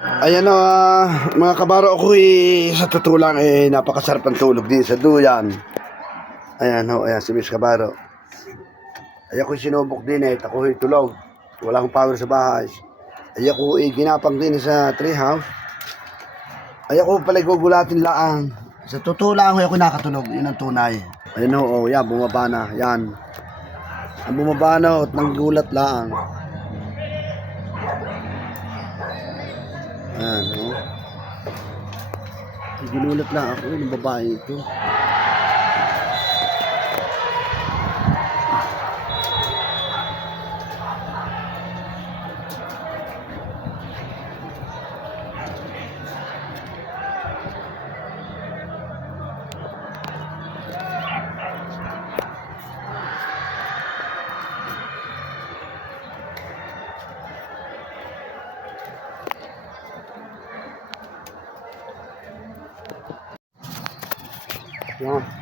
Ayan o, mga kabaro ako sa totoo lang napakasarap ang tulog din sa duyan. Ayan o, ayan si Miss Kabaro. Ay ako sinubok din ako tulog. Wala akong power sa bahay. Ay ako ginapang din sa treehouse. Ay ako pala gugulatin laang. Sa totoo lang ako nakatulog, yun ang tunay. Ayan o, yan, bumaba na, yan. Ang bumaba na at nanggulat laang. Ayan o. Ginulat lang ako ng babae ito. Yan.